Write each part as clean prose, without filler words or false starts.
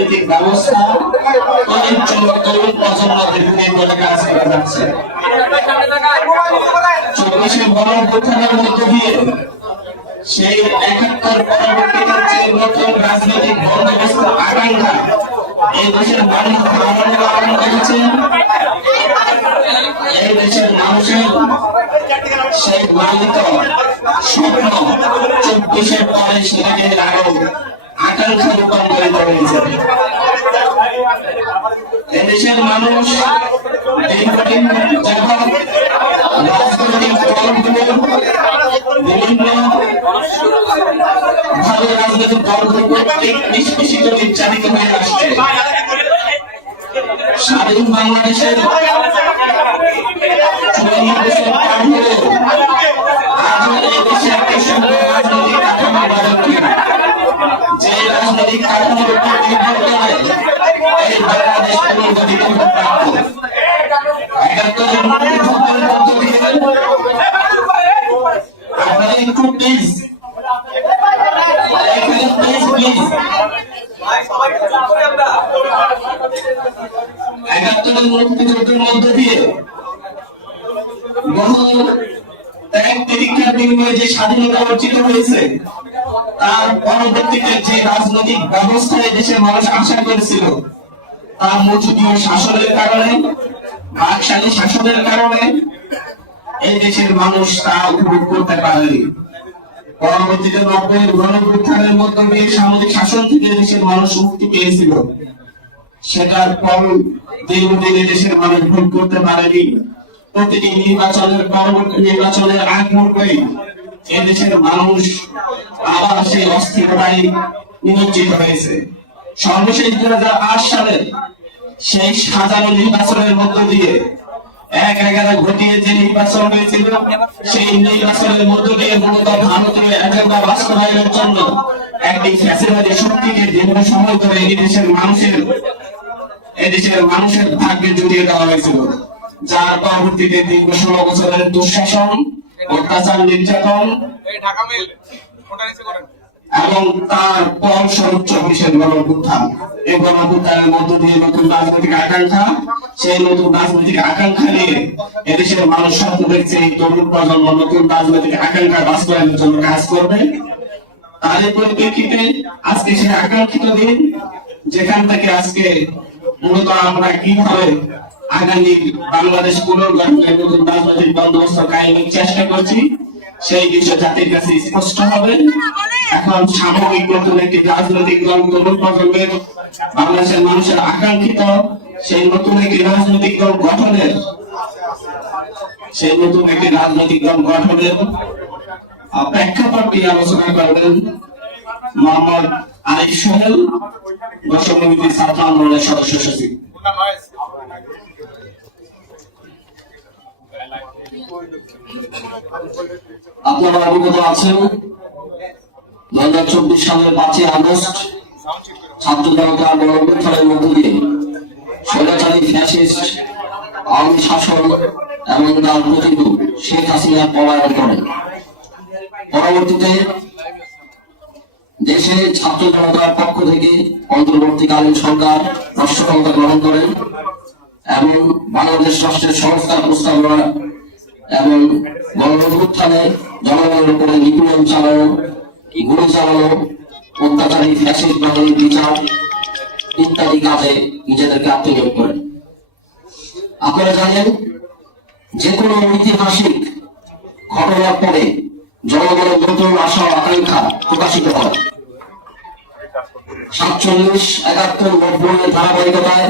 রাজনৈতিক ব্যবস্থা তরুণ প্রজন্মদের বিরুদ্ধে কাজ করে যাচ্ছে। 24শে গণঅভ্যুত্থানের মধ্য দিয়ে সেই 71 পরবর্তীতে যে নতুন রাজনৈতিক বন্দোবস্ত আকাঙ্ক্ষা এই দেশের মানুষ ধারণ করেছে, এই দেশের মানুষের সেই লালিত স্বপ্ন 24-এর পরে সেটাকে আরো আকাঙ্ক্ষা রূপান্তরিত হয়েছে। এদেশের মানুষ দীর্ঘদিন যাবৎ রাজনৈতিক দলগুলো বিভিন্ন ভালো রাজনৈতিক দলগুলো কর্তৃক নিষ্পেষিত নির্যাতিত হয়ে আসছে। স্বাধীন বাংলাদেশের 54 বছর পার হলেও আজও এই দেশে একটি সুন্দর রাজনৈতিক কাঠামো বাড়াচ্ছে, যে রাজনৈতিক কাঠামোর উপর নির্ভর করে এই বাংলাদেশ পুনর্গঠিত হতে পারত। 71 মুক্তিযুদ্ধের মধ্য দিয়ে আপনারা একটু প্লিজ প্লিজ 71 মুক্তিযুদ্ধের মধ্য দিয়ে বহু ত্যাগ পরীক্ষার বিনিময়ে যে স্বাধীনতা অর্জিত হয়েছে, তার পরবর্তীতে যে রাজনৈতিক ব্যবস্থায় দেশের মানুষ আশা করেছিল, তার মজুদীয় শাসনের কারণে, বাকশালী শাসনের কারণে এই দেশের মানুষ তা উপভোগ করতে পারেনি। পরবর্তীতে 90-এর গণঅভ্যুত্থানের মধ্য দিয়ে সামরিক শাসন থেকে দেশের মানুষ মুক্তি পেয়েছিল, সেটার ফল দীর্ঘদিন দেশের মানুষ ভোগ করতে পারেনি। প্রতিটি নির্বাচনের পরবর্তী নির্বাচনের আগ মুহূর্তেই এদেশের মানুষ আবার সেই অস্থিরতায় নিমজ্জিত হয়েছে। সর্বশেষ 2008 সালের সেই সাজানো নির্বাচনের মধ্য দিয়ে 1/11 ঘটিয়ে যে নির্বাচন হয়েছিল, সেই নির্বাচনের মধ্য দিয়ে মূলত ভারতের এজেন্ডা বাস্তবায়নের জন্য একটি ফ্যাসিবাদী শক্তিকে দীর্ঘ সময় ধরে এদেশের মানুষের ভাগ্যে জড়িয়ে দেওয়া হয়েছিল, যার পরবর্তীতে দীর্ঘ 16 বছরের দুঃশাসন, অত্যাচার, নির্যাতন এবং তার ফলস্বরূপ 24-এর গণঅভ্যুত্থান। এই গণঅভ্যুত্থানের মধ্য দিয়ে নতুন রাজনৈতিক আকাঙ্ক্ষা, সেই নতুন রাজনৈতিক আকাঙ্ক্ষা নিয়ে এদেশের মানুষ স্বপ্ন দেখছে এই তরুণ প্রজন্ম নতুন রাজনৈতিক আকাঙ্ক্ষা বাস্তবায়নের জন্য কাজ করবে। তার পরিপ্রেক্ষিতে আজকে সেই আকাঙ্ক্ষিত দিন, যেখান থেকে আজকে মূলত আমরা কিভাবে আগামী বাংলাদেশ পুনর্গঠনের নতুন রাজনৈতিক বন্দোবস্ত কায়েমের চেষ্টা করছি, সেই বিষয় জাতির কাছে স্পষ্ট হবে। এখন সামগ্রিক নতুন একটি রাজনৈতিক দল তরুণ প্রজন্মের, বাংলাদেশের মানুষের আকাঙ্ক্ষিত সেই নতুন একটি রাজনৈতিক দল গঠনের প্রেক্ষাপট নিয়ে আলোচনা করবেন মোহাম্মদ আরিফ সোহেল, বৈষম্যবিরোধী ছাত্র আন্দোলনের সদস্য সচিব। আপনারা অবগত আছেন 2024 সালের 5 আগস্ট ছাত্র জনতা গণঅভ্যুত্থানের মধ্য দিয়ে স্বৈরাচারী ফ্যাসিস্ট আওয়ামী শাসন এবং তার প্রতিরূপ শেখ হাসিনা পলায়ন করেন। পরবর্তীতে দেশে ছাত্র জনতার পক্ষ থেকে অন্তর্বর্তীকালীন সরকার রাষ্ট্র ক্ষমতা গ্রহণ করেন এবং বাংলাদেশ রাষ্ট্রের সংস্কার প্রস্তাবনা এবং গণঅভ্যুত্থানে জনগণের উপরে নিপীড়ন চালানো, গুলি চালানো, অত্যাচারী ফ্যাসিস্ট বাহিনীর বিচার ইত্যাদি কাজে নিজেদেরকে আত্মনিয়োগ করেন। আপনারা জানেন, যে কোনো ঐতিহাসিক ঘটনার পরে জনগণের নতুন আশা আকাঙ্ক্ষা প্রকাশিত হয়। 47, 71, 90 এর ধারাবাহিকতায়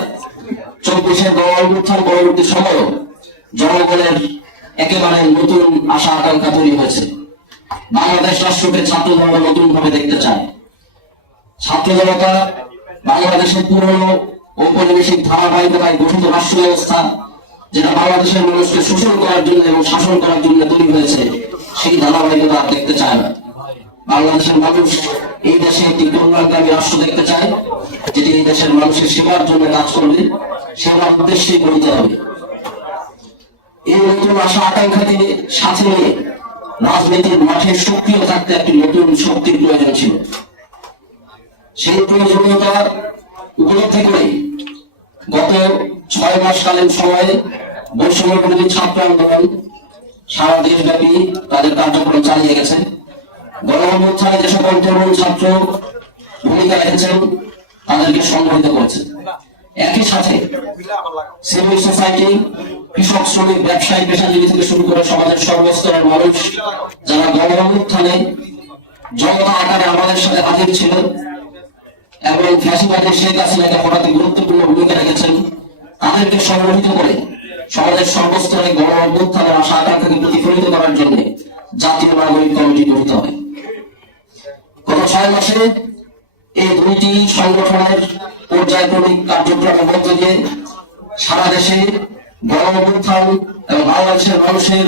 24-এর গণঅভ্যুত্থান পরবর্তী সময়ে জনগণের একেবারে নতুন আশা আকাঙ্ক্ষা তৈরি হয়েছে। বাংলাদেশ রাষ্ট্রকে ছাত্র জনতা নতুন ভাবে দেখতে চায়। ছাত্র জনতা বাংলাদেশের পুরনো ঔপনিবেশিক ধারাবাহিকতায় গঠিত রাষ্ট্র ব্যবস্থা, যেটা বাংলাদেশের মানুষকে শোষণ করার জন্য এবং শাসন করার জন্য তৈরি হয়েছে, সেই ধারাবাহিকতা দেখতে চায় না। বাংলাদেশের মানুষ এই দেশে একটি কল্যাণকামী রাষ্ট্র দেখতে চায়, যেটি এই দেশের মানুষের সেবার জন্য কাজ করবে, সেবার উদ্দেশ্যে গঠিত হবে। এই নতুন আশা আকাঙ্ক্ষাকে সাথে নিয়ে রাজনীতির মাঠে সক্রিয় থাকতে একটি নতুন শক্তির প্রয়োজন ছিল। সেই প্রয়োজনীয়তা উপলব্ধি করে গত 6 মাসকালীন সময়ে বৈষম্য বিরোধী ছাত্র আন্দোলন সারা দেশব্যাপী তাদের কার্যক্রম চালিয়ে গেছে। গণ-অভ্যুত্থানে যে সকল তরুণ ছাত্র ভূমিকা রেখেছেন তাদেরকে সংগঠিত করেছে। একই সাথে সিভিল সোসাইটি, কৃষক, শ্রমিক, ব্যবসায়ী, পেশাজীবী থেকে শুরু করে সমাজের সর্বস্তরের মানুষ যারা গণ-অভ্যুত্থানে জনতা আকারে আমাদের সাথে হাজির ছিল এবং ফ্যাসিবাদী শেখ হাসিনাকে হঠাৎ গুরুত্বপূর্ণ ভূমিকা রেখেছেন, তাদেরকে সংগঠিত করে সমাজের সর্বস্তরে গণ-অভ্যুত্থানের আশা আকাঙ্ক্ষাকে প্রতিফলিত করার জন্য জাতীয় নাগরিক কমিটি গঠিত হয়। গত 6 মাসে এই দুইটি সংগঠনের পর্যায়ক্রমিক কার্যক্রমের মধ্য দিয়ে সারা দেশে গণ-অভ্যুত্থান এবং বাংলাদেশের মানুষের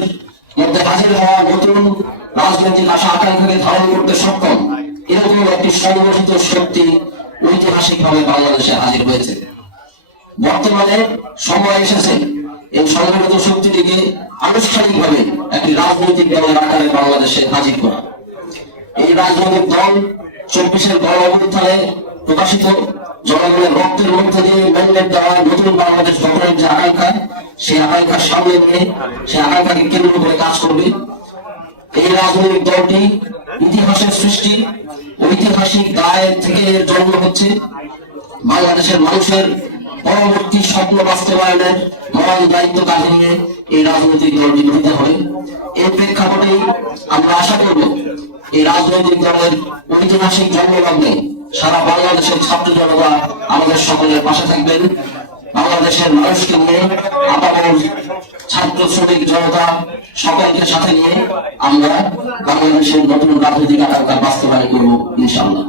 মধ্যে হাজির হওয়া নতুন রাজনৈতিক আশা আকাঙ্ক্ষাকে ধারণ করতে সক্ষম এরকম একটি সংগঠিত শক্তি ঐতিহাসিকভাবে বাংলাদেশে হাজির হয়েছে। বর্তমানে সময় এসেছে এই সংগঠিত শক্তিটিকে আনুষ্ঠানিকভাবে একটি রাজনৈতিক দলের আকারে বাংলাদেশে হাজির করা। এই রাজনৈতিক দল 24-এর গণ-অভ্যুত্থানে প্রকাশিত জনগণের রক্তের মধ্যে দিয়ে ম্যান্ডেট দেওয়া নতুন বাংলাদেশ গঠনের যে আকাঙ্ক্ষা, সেই আকাঙ্ক্ষার সামনে নিয়ে সেই আকাঙ্ক্ষাকে কেন্দ্র করে কাজ করবে। এই রাজনৈতিক দলটি ইতিহাসের সৃষ্টি, ঐতিহাসিক দায় থেকে জন্ম হচ্ছে। বাংলাদেশের মানুষের পরবর্তী স্বপ্ন বাস্তবায়নের মহান দায়িত্ব কাঁধে নিয়ে এই রাজনৈতিক দলটি গঠিত হবে। এই প্রেক্ষাপটেই আমরা আশা করব এই রাজনৈতিক দলের ঐতিহাসিক জন্মলগ্নে সারা বাংলাদেশের ছাত্র জনতা আমাদের সকলের পাশে থাকবেন। বাংলাদেশের মানুষকে নিয়ে, আপামর ছাত্র শ্রমিক জনতা সকলকে সাথে নিয়ে আমরা বাংলাদেশের নতুন রাজনৈতিক আকাঙ্ক্ষা বাস্তবায়ন করব ইনশাআল্লাহ।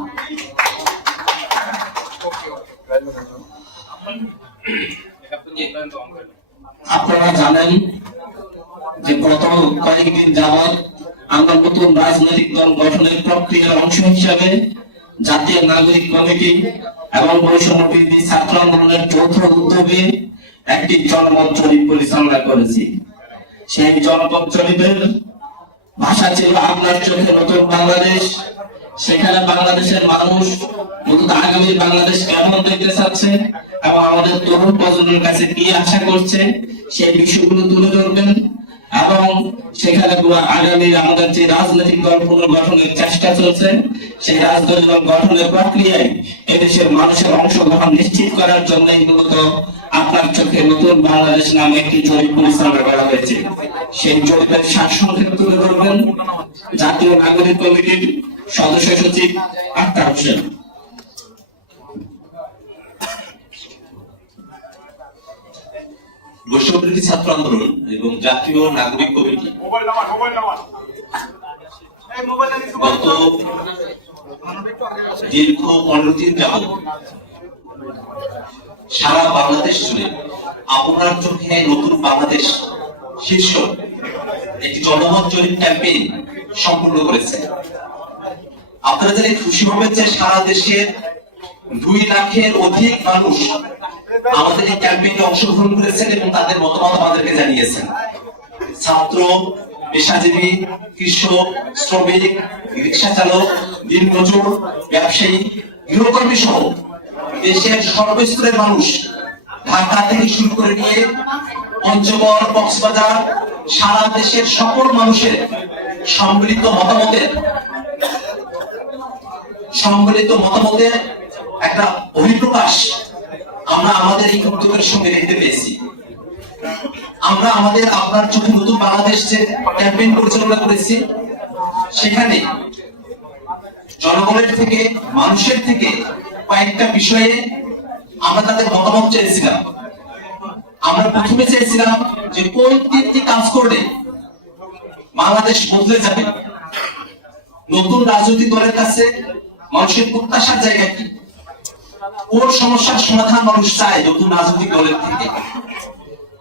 আপনারা জানেন যে গত কয়েকদিন যাবৎ আমরা নতুন রাজনৈতিক দল গঠনের প্রক্রিয়ার অংশ হিসাবে জাতীয় নাগরিক কমিটি এবং বৈষম্য বিরোধী ছাত্র আন্দোলনের যৌথ উদ্যোগে একটি জনমত জরিপ পরিচালনা করেছি। সেই জনমত জরিপের ভাষা ছিল আপনার চোখে নতুন বাংলাদেশ। সেখানে বাংলাদেশের মানুষ মূলত আগামী বাংলাদেশ কেমন দেখতে চাচ্ছে এবং আমাদের তরুণ প্রজন্মের কাছে কি আশা করছে সেই বিষয়গুলো তুলে ধরবেন এবং সেখানে আগামী আমাদের যে রাজনৈতিক দল পুনর্গঠনের চেষ্টা চলছে সেই রাজনৈতিক দল গঠনের প্রক্রিয়ায় এদেশের মানুষের অংশগ্রহণ নিশ্চিত করার জন্য মূলত আপনার চোখে নতুন বাংলাদেশ নামে একটি জরিপ পরিচালনা করা হয়েছে। সেই জরিপের সারসংক্ষেপ তুলে ধরবেন জাতীয় নাগরিক কমিটির সদস্য সচিব আক্তার হোসেন। বৈষম্যবিরোধী ছাত্র আন্দোলন এবং জাতীয় নাগরিক কমিটি গত দীর্ঘ 15 দিন যাবৎ সারা বাংলাদেশ জুড়ে আপনার চোখে নতুন বাংলাদেশ শীর্ষক একটি জনমত জরিপ ক্যাম্পেইন সম্পূর্ণ করেছে। আপনারা জেনে খুশি হবেন যে সারা দেশের 2 লাখের অধিক মানুষ আমাদের এই ক্যাম্পেইনে অংশগ্রহণ করেছেন এবং তাদের মতামত আমাদেরকে জানিয়েছেন। ছাত্র, পেশাজীবী, কৃষক, শ্রমিক, রিক্সা চালক, দিনমজুর, ব্যবসায়ী, গৃহকর্মী সহ দেশের সর্বস্তরের মানুষ ঢাকা থেকে শুরু করে নিয়ে পঞ্চগড়, কক্সবাজার, সারা দেশের সকল মানুষের সম্মিলিত মতামতের একটা অভিপ্রকাশ আমরা আমাদের এই উদ্যোগের সঙ্গে দেখতে পেয়েছি। আমরা আমাদের আপনার চোখে নতুন বাংলাদেশ যে ক্যাম্পেইন পরিচালনা করেছি, সেখানে জনগণের থেকে, মানুষের থেকে কয়েকটা বিষয়ে আমরা তাদের মতামত চেয়েছিলাম। আমরা প্রথমে চেয়েছিলাম যে কোন 3টি কাজ করলে বাংলাদেশ বদলে যাবে, নতুন রাজনৈতিক দলের কাছে মানুষের প্রত্যাশার জায়গা কি, কোন সমস্যার সমাধান মানুষ চায় নতুন রাজনৈতিক দলের থেকে,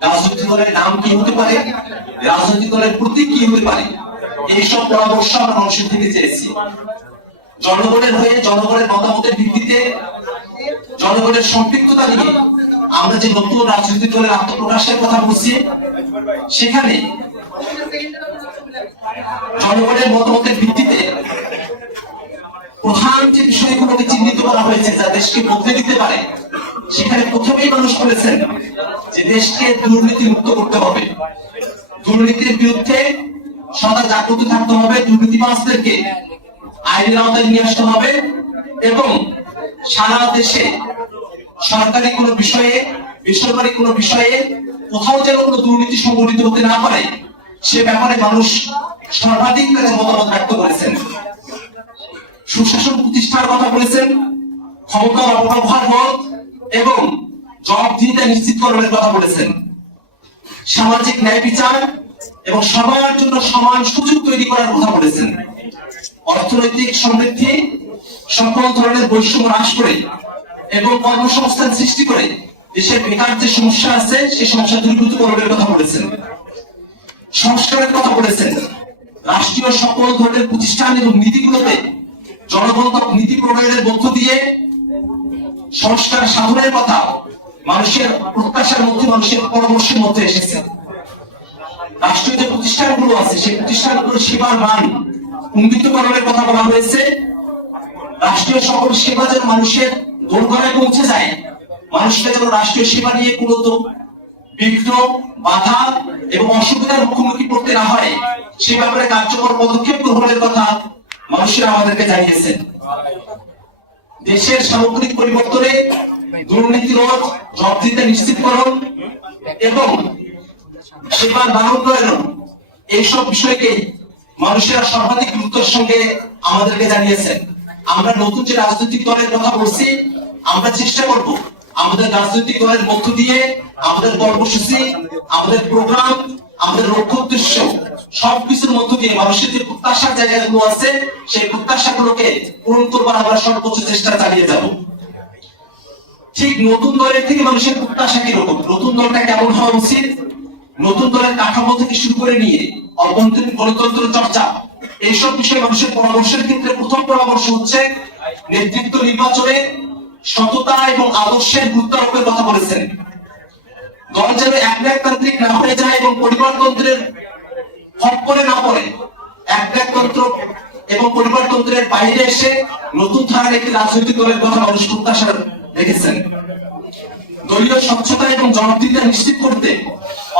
রাজনৈতিক দলের নাম কি হতে পারে, রাজনৈতিক দলের প্রতীক কি হতে পারে, এইসব পরামর্শ আমরা মানুষের থেকে চেয়েছি। জনগণের হয়ে, জনগণের মতামতের ভিত্তিতে, জনগণের সম্পৃক্ততা নিয়ে আমরা যে নতুন রাজনৈতিক দলের আত্মপ্রকাশের কথা বলছি, সেখানে জনগণের মতামতের ভিত্তিতে প্রধান যে বিষয়গুলোকে চিহ্নিত করা হয়েছে যা দেশকে বদলে দিতে পারে, সেখানে প্রথমেই মানুষ বলেছেন যে দেশকে দুর্নীতি মুক্ত করতে হবে, দুর্নীতির বিরুদ্ধে সদা জাগ্রত থাকতে হবে, দুর্নীতিবাজদেরকে আইনের আওতায় নিয়ে আসতে হবে এবং সারা দেশে সরকারি কোনো বিষয়ে, বেসরকারি কোনো বিষয়ে কোথাও যেন কোনো দুর্নীতি সংঘটিত হতে না পারে সে ব্যাপারে মানুষ সর্বাধিক তাদের মতামত ব্যক্ত করেছেন। সুশাসন প্রতিষ্ঠার কথা বলেছেন, ক্ষমতার অপব্যবহার রোধ এবং জবাবদিহিতা নিশ্চিতকরণের কথা বলেছেন, সামাজিক ন্যায় বিচার এবং সবার জন্য সমান সুযোগ তৈরি করার কথা বলেছেন, অর্থনৈতিক সমৃদ্ধি, সকল ধরনের বৈষম্য হ্রাস করে এবং কর্মসংস্থান সৃষ্টি করে দেশের বেকার যে সমস্যা আছে সেই সমস্যা দূরীভূতকরণের কথা বলেছেন, সংস্কারের কথা বলেছেন, রাষ্ট্রীয় সকল ধরনের প্রতিষ্ঠান এবং নীতিগুলোতে জনগণতান্ত্রিক নীতি প্রণয়নের মধ্য দিয়ে সংস্কার সাধনের কথা মানুষের প্রত্যাশার মধ্যে, মানুষের পরামর্শের মধ্যে এসেছে। রাষ্ট্রীয় যে প্রতিষ্ঠানগুলো আছে সেই প্রতিষ্ঠানগুলোর সেবার মান উন্নীতকরণের কথা বলা হয়েছে। রাষ্ট্রীয় সকল সেবা যেন মানুষের দোরগোড়ায় পৌঁছে যায়, মানুষকে যেন রাষ্ট্রীয় সেবা নিয়ে কোনো তো বিঘ্ন, বাধা এবং অসুবিধার মুখোমুখি করতে না হয় সে ব্যাপারে কার্যকর পদক্ষেপ গ্রহণের কথা মানুষেরা আমাদেরকে জানিয়েছেন। দেশের সামগ্রিক পরিবর্তনে দুর্নীতি রোধ, জবাবদিহিতা নিশ্চিতকরণ এবং সেবার মান উন্নয়ন, এইসব বিষয়কে মানুষেরা সর্বাধিক গুরুত্বের সঙ্গে আমাদেরকে জানিয়েছেন। আমরা নতুন যে রাজনৈতিক দলের কথা বলছি, আমরা চেষ্টা করব আমাদের রাজনৈতিক দলের মধ্য দিয়ে আমাদের কর্মসূচি, আমাদের প্রোগ্রাম, আমাদের লক্ষ্য উদ্দেশ্য সবকিছুর মধ্য দিয়ে মানুষের যে প্রত্যাশার জায়গাগুলো আছে সেই প্রত্যাশাগুলোকে পূরণ করবার আমরা সর্বোচ্চ চেষ্টা চালিয়ে যাব। ঠিক নতুন দলের থেকে মানুষের প্রত্যাশা কিরকম, নতুন দলটা কেমন হওয়া উচিত, নতুন দলের কাঠামো থেকে শুরু করে নিয়ে অভ্যন্তরীণ গণতন্ত্র চর্চা, এইসব বিষয়ে মানুষের পরামর্শের ক্ষেত্রে প্রথম পরামর্শ হচ্ছে নেতৃত্ব নির্বাচনে সততা এবং আদর্শের গুরুত্ব আরোপের কথা বলেছেন। দল যেন একনায়কতান্ত্রিক না হয়ে যায় এবং পরিবারতন্ত্রের খপ্পরে না পড়ে, একনায়কতন্ত্র এবং পরিবারতন্ত্রের বাইরে এসে নতুন ধারার একটি রাজনৈতিক দলের কথা মানুষ প্রত্যাশা রেখেছেন। দলীয় স্বচ্ছতা এবং জবাবদিহিতা নিশ্চিত করতে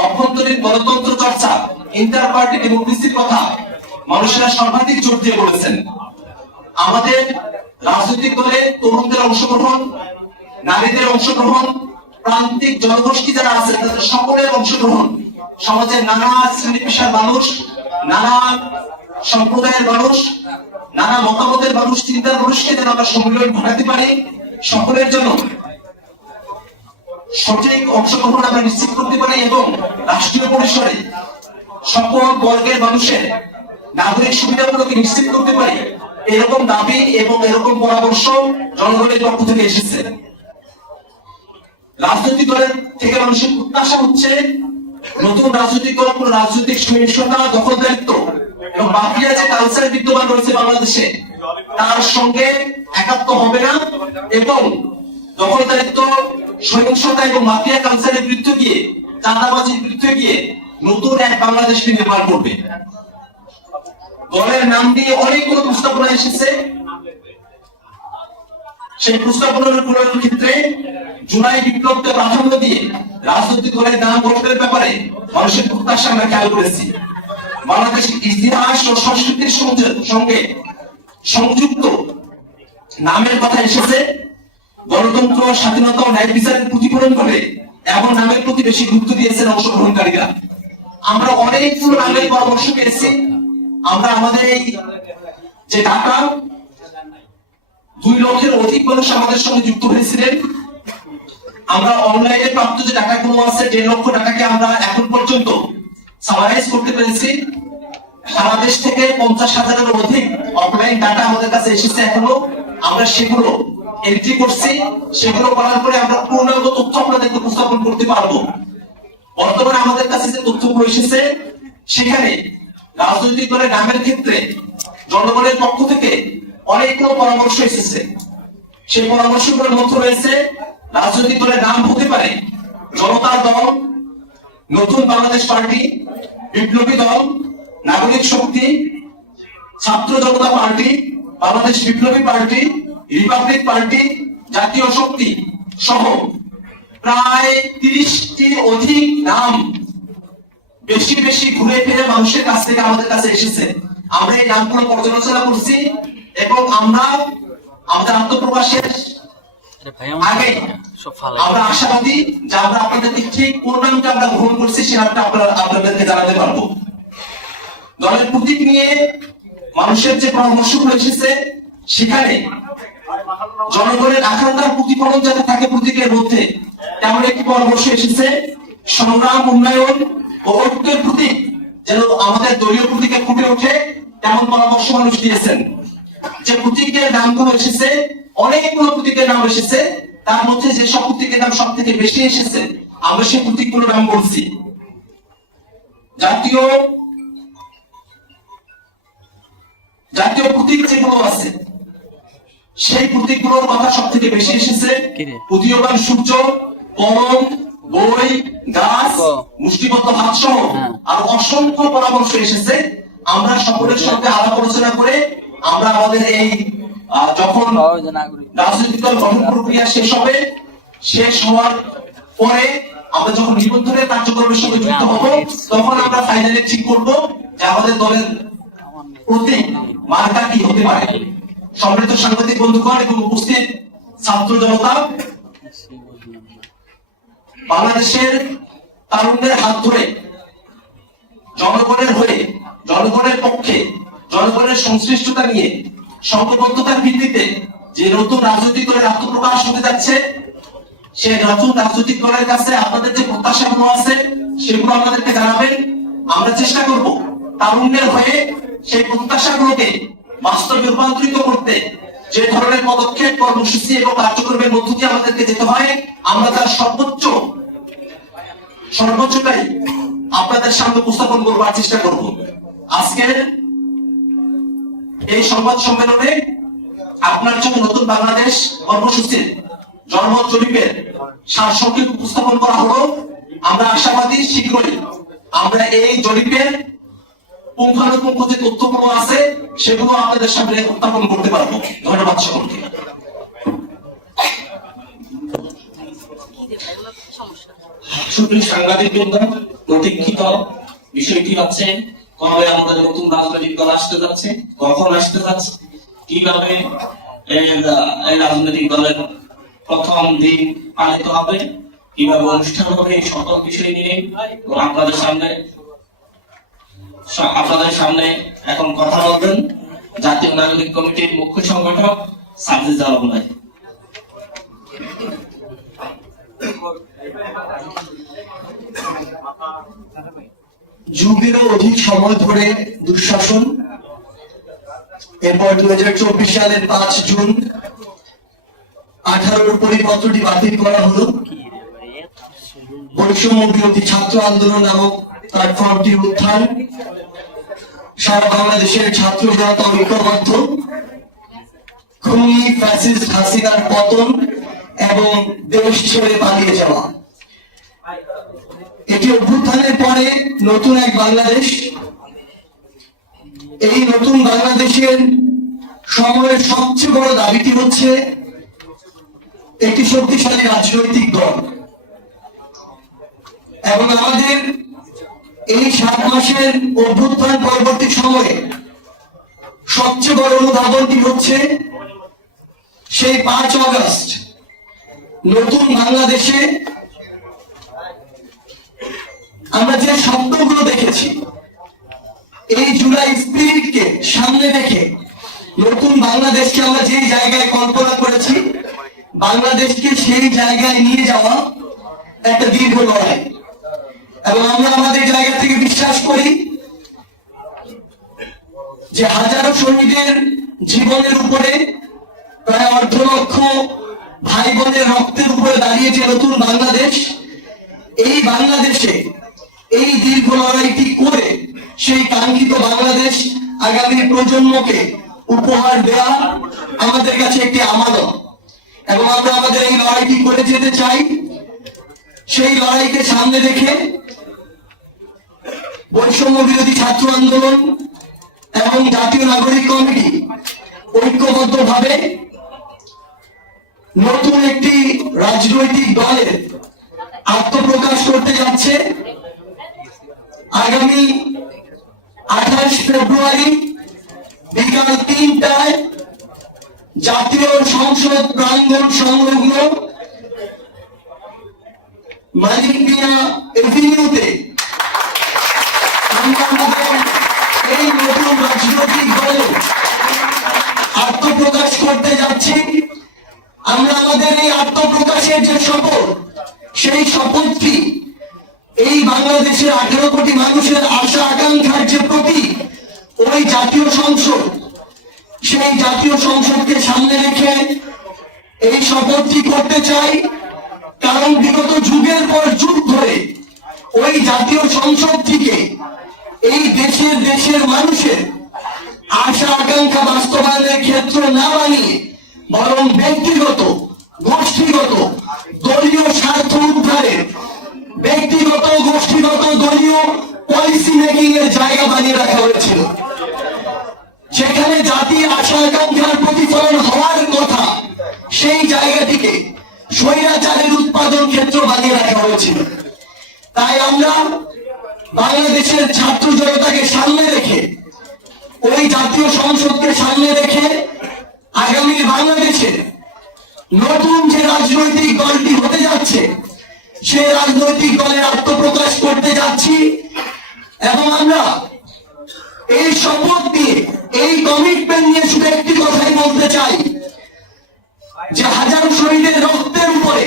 অভ্যন্তরীণ গণতন্ত্র চর্চা, ইন্টার পার্টি ডেমোক্রেসির কথা মানুষেরা সর্বাধিক জোর দিয়ে বলেছেন। আমাদের রাজনৈতিক দলে তরুণদের অংশগ্রহণ, নারীদের অংশগ্রহণ, প্রান্তিক জনগোষ্ঠী যারা আছে তাদের সকলের অংশগ্রহণ, সমাজের নানা শ্রেণী পেশার মানুষ, নানা সম্প্রদায়ের মানুষ, নানা মতামতের মানুষ, চিন্তার মানুষকে যেন আমরা সম্মিলন ঘটাতে পারি, সকলের জন্য সঠিক অংশগ্রহণ আমরা নিশ্চিত করতে পারি এবং রাষ্ট্রীয় পরিসরে সকল বর্গের মানুষের নাগরিক সুবিধাগুলোকে নিশ্চিত করতে পারি, এরকম দাবি এবং এরকম পরামর্শ জনগণের পক্ষ থেকে এসেছে। রাজনৈতিক দলের থেকে মানুষের প্রত্যাশা হচ্ছে নতুন রাজনৈতিক দল কোন রাজনৈতিক সহিংসতা, দখলদারিত্ব এবং মাফিয়া যে কালচার বিদ্যমান রয়েছে বাংলাদেশে তার সঙ্গে একাত্ম হবে না এবং দখলদারিত্ব, সহিংসতা এবং মাফিয়া কালচারের বিরুদ্ধে গিয়ে, চাঁদাবাজির বিরুদ্ধে গিয়ে নতুন এক বাংলাদেশ নির্মাণ করবে। দলের নাম দিয়ে অনেকগুলো প্রস্তাবনা এসেছে, সেই প্রস্তাবনাগুলোর ক্ষেত্রে জুলাই বিপ্লবকে প্রাধান্য দিয়ে রাজনৈতিক দলের নাম গঠনের ব্যাপারে মানুষের প্রত্যাশা আমরা খেয়াল করেছি। বাংলাদেশের ইতিহাস ও সংস্কৃতির সঙ্গে সংযুক্ত নামের কথা এসেছে। গণতন্ত্র, স্বাধীনতা ও ন্যায় বিচারের প্রতিফলন করে এমন নামের প্রতি বেশি গুরুত্ব দিয়েছেন অংশগ্রহণকারীরা। আমরা অনেকগুলো নামের পরামর্শ পেয়েছি। আমরা আমাদের এই যে ডাটা 2 লক্ষের অধিক মানুষ আমাদের সঙ্গে যুক্ত হয়েছিলেন। আমরা অনলাইনে প্রাপ্ত যে ডাটাগুলো আছে 1.5 লক্ষ টাকাকে আমরা এখন পর্যন্ত সামারাইজ করতে পেরেছি। সারা দেশ থেকে 50,000-এর অধিক অফলাইন ডাটা আমাদের কাছে এসেছে এখনো। আমরা সেগুলো এন্ট্রি করছি, সেগুলো করার পরে আমরা পূর্ণাঙ্গ তথ্য আপনাদেরকে উপস্থাপন করতে পারবো। বর্তমানে আমাদের কাছে যে তথ্যগুলো এসেছে সেখানে রাজনৈতিক দলের নামের ক্ষেত্রে জনগণের পক্ষ থেকে অনেকগুলো পরামর্শ এসেছে। সেই পরামর্শগুলোর মধ্যে রয়েছে রাজনৈতিক দলের নাম হতে পারে জনতার দল, নতুন বাংলাদেশ পার্টি, বিপ্লবী দল, নাগরিক শক্তি, ছাত্র জনতা পার্টি, বাংলাদেশ বিপ্লবী পার্টি, রিপাবলিক পার্টি, জাতীয় শক্তি সহ প্রায় 30টির অধিক নাম বেশি বেশি ঘুরে ফিরে মানুষের কাছ থেকে আমাদের কাছে এসেছে। আমরা এই নামগুলো পর্যালোচনা করছি এবং আমরা আমাদের আত্মপ্রকাশের আগে আমরা আশাবাদী যে আমরা আপনাদেরকে ঠিক কোন নামটা আমরা গ্রহণ করছি সে নামটা আপনাদেরকে জানাতে পারবো। দলের প্রতীক নিয়ে মানুষের যে পরামর্শগুলো এসেছে সেখানে জনগণের আকাঙ্ক্ষার প্রতিফলন যাতে থাকে প্রতীকের মধ্যে, তেমন একটি পরামর্শ এসেছে। সংগ্রাম, উন্নয়ন ও ঐক্যের প্রতীক যেন আমাদের দলীয় প্রতীকে ফুটে ওঠে তেমন পরামর্শ মানুষ দিয়েছেন। যে প্রতীকের নামগুলো এসেছে, অনেকগুলো প্রতীকের নাম এসেছে, তার মধ্যে যে সব প্রতীকের নাম সব থেকে বেশি এসেছে আমরা সেই প্রতীকগুলোর নাম বলছি। জাতীয় প্রতীক যেগুলো আছে সেই প্রতীকগুলোর কথা সব থেকে বেশি এসেছে। উদীয়মান সূর্য, কলম, বই, গাছ, মুষ্টিবদ্ধ হাত সহ আর অসংখ্য পরামর্শ এসেছে। আমরা সকলের সঙ্গে আলাপ আলোচনা করে আমরা আমাদের এই যখন রাজনৈতিক দল গঠন প্রক্রিয়া শেষ হওয়ার পরে আমরা যখন নিবন্ধনের কার্যক্রমের সঙ্গে যুক্ত হব, তখন আমরা ফাইনালি ঠিক করব যে আমাদের দলের প্রতীক মার্কা কি হতে পারে। সম্মানিত সাংবাদিক বন্ধুগণ এবং উপস্থিত ছাত্র জনতা, বাংলাদেশের তারুণ্যের হাত ধরে জনগণের হয়ে, জনগণের পক্ষে, জনগণের সংশ্লিষ্টতা নিয়ে সংঘবদ্ধতার ভিত্তিতে যে নতুন রাজনৈতিক দলের আত্মপ্রকাশ হতে যাচ্ছে, সেই নতুন রাজনৈতিক দলের কাছে আপনাদের যে প্রত্যাশাগুলো আছে সেগুলো আমাদেরকে জানাবেন। আমরা চেষ্টা করব তারুণ্যের হয়ে সেই প্রত্যাশাগুলোকে বাস্তবে রূপান্তরিত করতে যে ধরনের পদক্ষেপ, কর্মসূচি এবং কার্যক্রমের মধ্য দিয়ে আমাদেরকে যেতে হয়, আমরা তার সর্বোচ্চটাই আপনাদের সামনে উপস্থাপন করবার চেষ্টা করব। আজকের এই সংবাদ সম্মেলনে আপনার জন্য নতুন বাংলাদেশ কর্মসূচির জনমত জরিপের সারসংক্ষেপ উপস্থাপন করা হলো। আমরা আশাবাদী শীঘ্রই আমরা এই জরিপের পুঙ্খানুপুঙ্খ যে তথ্যগুলো আছে সেগুলো আপনাদের সামনে উত্থাপন করতে পারবো। ধন্যবাদ সকলকে। সুপ্রিয় সাংবাদিকবৃন্দ, প্রতীক্ষিত বিষয়টি হচ্ছে কবে আমাদের নতুন রাজনৈতিক দল আসতে যাচ্ছে, কখন আসতে যাচ্ছে, কিভাবে এই রাজনৈতিক দলের প্রথম দিন পালিত হবে, কিভাবে অনুষ্ঠান হবে, এই সকল বিষয় নিয়ে আপনাদের সামনে এখন কথা বলবেন জাতীয় নাগরিক কমিটির মুখ্য সংগঠক সাজিদ আলম ভাই। যুগেরও অধিক সময় ধরে দুঃশাসন, এরপর 2024 সালের 5 জুন 18 পরিপত্রটি বাতিল করা হলো। বৈষম্য বিরোধী ছাত্র আন্দোলন নামক প্ল্যাটফর্মটির উত্থান, সারা বাংলাদেশের ছাত্র জনতা ঐক্যবদ্ধ, খুনি ফ্যাসিস্ট হাসিনার পতন এবং দেশ ছেড়ে পালিয়ে যাওয়া, এটি অভ্যুত্থানের পরে নতুন এক বাংলাদেশ। এই নতুন বাংলাদেশের সময়ের সবচেয়ে বড় দাবিটি হচ্ছে একটি শক্তিশালী রাজনৈতিক দল। এবং আমাদের এই 7 মাসের অভ্যুত্থান পরবর্তী সময়ে সবচেয়ে বড় অনুধাবনটি হচ্ছে সেই 5 আগস্ট নতুন বাংলাদেশে আমরা যে স্বপ্নগুলো দেখেছি, এই জুলাই স্পিরিটকে সামনে রেখে নতুন বাংলাদেশকে আমরা যে জায়গায় কল্পনা করেছি, বাংলাদেশকে সেই জায়গায় নিয়ে যাওয়া একটা দীর্ঘ লড়াই। এবং আমরা আমাদের জায়গা থেকে বিশ্বাস করি যে হাজারো শহীদের জীবনের উপরে, প্রায় 1.5 লক্ষ ভাই বোনের রক্তের উপরে দাঁড়িয়ে যে নতুন বাংলাদেশ, এই বাংলাদেশে এই দীর্ঘ লড়াইটি করে সেই কাঙ্ক্ষিত বাংলাদেশ আগামী প্রজন্মকে উপহার দেওয়া আমাদের কাছে একটি আমানত। এবং আমরা আমাদের এই লড়াইটি করে যেতে চাই। সেই লড়াইকে সামনে রেখে বৈষম্য বিরোধী ছাত্র আন্দোলন এবং জাতীয় নাগরিক কমিটি ঐক্যবদ্ধভাবে নতুন একটি রাজনৈতিক দলের আত্মপ্রকাশ করতে যাচ্ছে। আগামী 28 ফেব্রুয়ারি বিকাল 3টায় জাতীয় সংসদ প্রাঙ্গণ সংলগ্ন মালিকদিয়া এভিনিউতে আমরা আমাদের এই নতুন রাজনৈতিক দলে আত্মপ্রকাশ করতে যাচ্ছি। আমরা আমাদের এই আত্মপ্রকাশের যে শপথ, সেই শপথটি এই বাংলাদেশের 18 কোটি মানুষের আশা আকাঙ্ক্ষার যে প্রতীক, ওই জাতীয় সংসদ, সেই জাতীয় সংসদকে সামনে রেখে এই শপথটি করতে চাই। কারণ বিগত যুগের পর যুগ ধরে ওই জাতীয় সংসদ থেকে এই দেশের মানুষের আশা আকাঙ্ক্ষা বাস্তবায়নের ক্ষেত্র না বানিয়ে বরং ব্যক্তিগত, গোষ্ঠীগত, দলীয় স্বার্থ উদ্ধারের, ব্যক্তিগত, গোষ্ঠীগত, দলীয় পলিসি মেকিং এর জায়গা বানিয়ে রাখা হয়েছিল। সেখানে জাতির আশা আকাঙ্ক্ষার প্রতিফলন হওয়ার কথা, সেই জায়গাটিকে স্বৈরাচারের উৎপাদন ক্ষেত্র বানিয়ে রাখা হয়েছিল। তাই আমরা বাংলাদেশের ছাত্র জনতাকে সামনে রেখে, ওই জাতীয় সংসদকে সামনে রেখে আগামী বাংলাদেশের নতুন যে রাজনৈতিক দলটি হতে যাচ্ছে, সেই রাজনৈতিক দলের আত্মপ্রকাশ করতে যাচ্ছি। এবং আমরা এই শপথ নিয়ে, এই কমিটমেন্ট নিয়ে শুধু একটি কথাই বলতে চাই, যে হাজারো শহীদের রক্তের উপরে,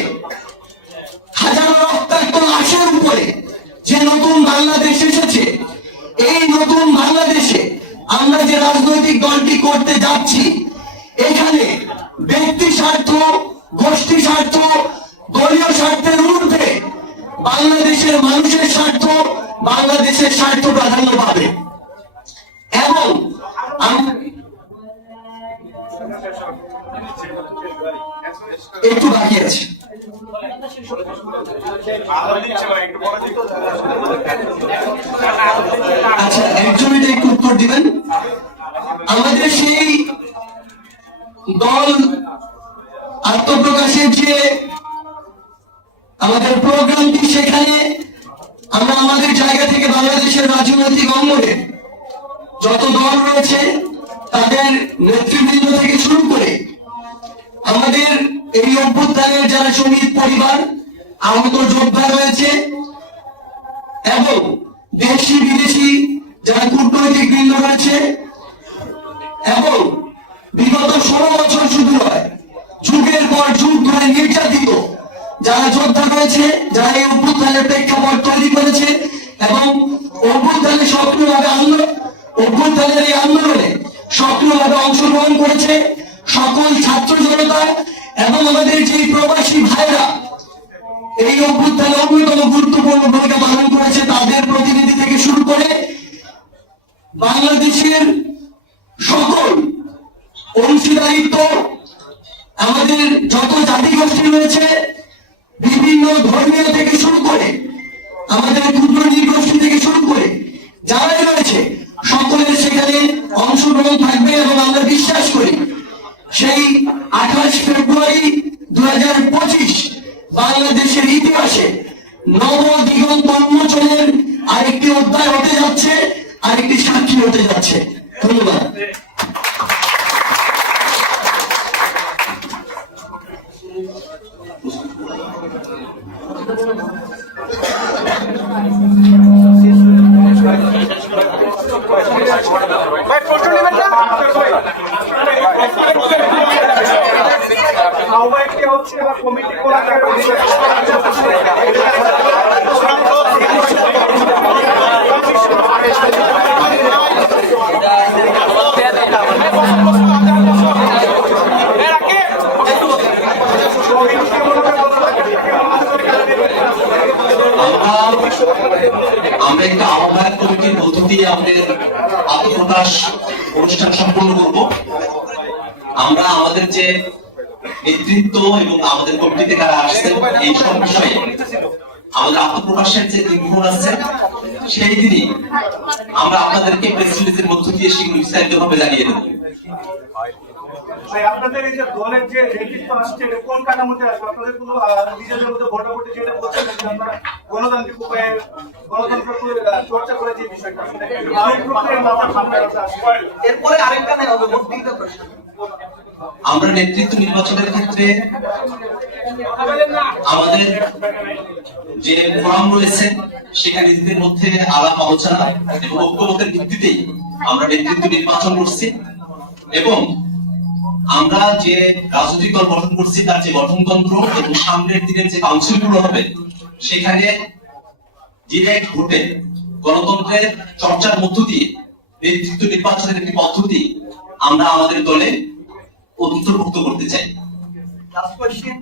হাজারো রক্তাক্ত লাশের উপরে যে নতুন বাংলাদেশ এসেছে, এই নতুন বাংলাদেশে আমরা যে রাজনৈতিক দলটি করতে যাচ্ছি, এখানে ব্যক্তি স্বার্থ, গোষ্ঠী স্বার্থ, দলীয় স্বার্থের ঊর্ধ্বে বাংলাদেশের মানুষের স্বার্থ, বাংলাদেশের স্বার্থ প্রাধান্য পাবে। এবং একটু বাকি আছে, আচ্ছা একজন এটা একটু উত্তর দিবেন। আমাদের সেই দল আত্মপ্রকাশের যে আমাদের প্রোগ্রামটি, সেখানে আমরা আমাদের জায়গা থেকে বাংলাদেশের রাজনৈতিক অঙ্গনে যত দল রয়েছে তাদের নেতৃবৃন্দ থেকে শুরু করে আমাদের এই অভ্যুত্থানের যারা শহীদ পরিবার, আহত যোদ্ধা রয়েছে এবং দেশি বিদেশি যারা কূটনৈতিক বৃন্দ রয়েছে, এবং বিগত 16 বছর শুধু নয়, যুগের পর যুগ ধরে নির্যাতিত যারা যোদ্ধা রয়েছে, যারা এই অভ্যুত্থানের প্রেক্ষাপট তৈরি করেছে এবং অভ্যুত্থানের সক্রিয়ভাবে অভ্যুত্থানের এই আন্দোলনে সক্রিয়ভাবে অংশগ্রহণ করেছে সকল ছাত্র জনতা এবং আমাদের যে প্রবাসী ভাইরা এই অভ্যুত্থানে অন্যতম গুরুত্বপূর্ণ ভূমিকা পালন করেছে, তাদের প্রতিনিধি থেকে শুরু করে বাংলাদেশের সকল অংশীদারিত্ব, আমাদের যত জাতিগোষ্ঠী রয়েছে, বিভিন্ন ধর্মীয় থেকে শুরু করে আমাদের ক্ষুদ্র নৃগোষ্ঠী থেকে শুরু করে যারাই রয়েছে, সকলের সেখানে অংশগ্রহণ থাকবে। এবং আমরা বিশ্বাস করি সেই 28 ফেব্রুয়ারি 2025 বাংলাদেশের ইতিহাসে নব দিগন্ত উন্মোচনের আরেকটি অধ্যায় হতে যাচ্ছে, আরেকটি সাক্ষী হতে যাচ্ছে। ধন্যবাদ। কমিটি আমরা একটা আহ্বায়ক কমিটির মধ্য দিয়ে আমাদের আত্মপ্রকাশ অনুষ্ঠান সম্পন্ন করব। আমরা আমাদের যে নেতৃত্ব এবং আমাদের কমিটিতে কারা আসছেন এই সব বিষয়ে আমাদের আত্মপ্রকাশের যে দিনক্ষণ আছে সেই দিনই আমরা আপনাদেরকে প্রেস রিলিজের মধ্য দিয়ে সেগুলো বিস্তারিতভাবে জানিয়ে দেব। ভাই আপনাদের এই যে দলের যে নেতৃত্ব আসছে এটা কোন কাঠামোতে আসবে? আপনাদের কোনো নিজেদের মধ্যে ভোটাভুটি যেটা বলছেন যে আপনারা গণতান্ত্রিক উপায়ে গণতন্ত্র চর্চা করে যে বিষয়টা সেই প্রক্রিয়ার মাথা সামনে আসবে। এরপরে আরেকটা নেই হবে বক্তৃতা প্রশ্ন। আমরা নেতৃত্ব নির্বাচনের ক্ষেত্রে আমাদের যে ফোরাম রয়েছে সেখানে নিজেদের মধ্যে আলাপ আলোচনা এবং ঐক্যমতের ভিত্তিতেই আমরা নেতৃত্ব নির্বাচন করছি এবং আমরা যে রাজনৈতিক দল গঠন করছি তার যে গঠনতন্ত্র এবং সামনের দিনের যে কাউন্সিল গুলো হবে সেখানে ডিরেক্ট ভোটে গণতন্ত্রের চর্চার মধ্য দিয়ে নেতৃত্ব নির্বাচনের একটি পদ্ধতি আমরা আমাদের দলে অন্তর্ভুক্ত করতে চাই। Last question.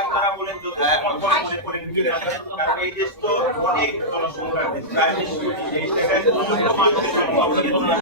আপনারা বলেন যত মনে করেন কারণ এই দেশ তো অনেক জনসংখ্যা প্রায়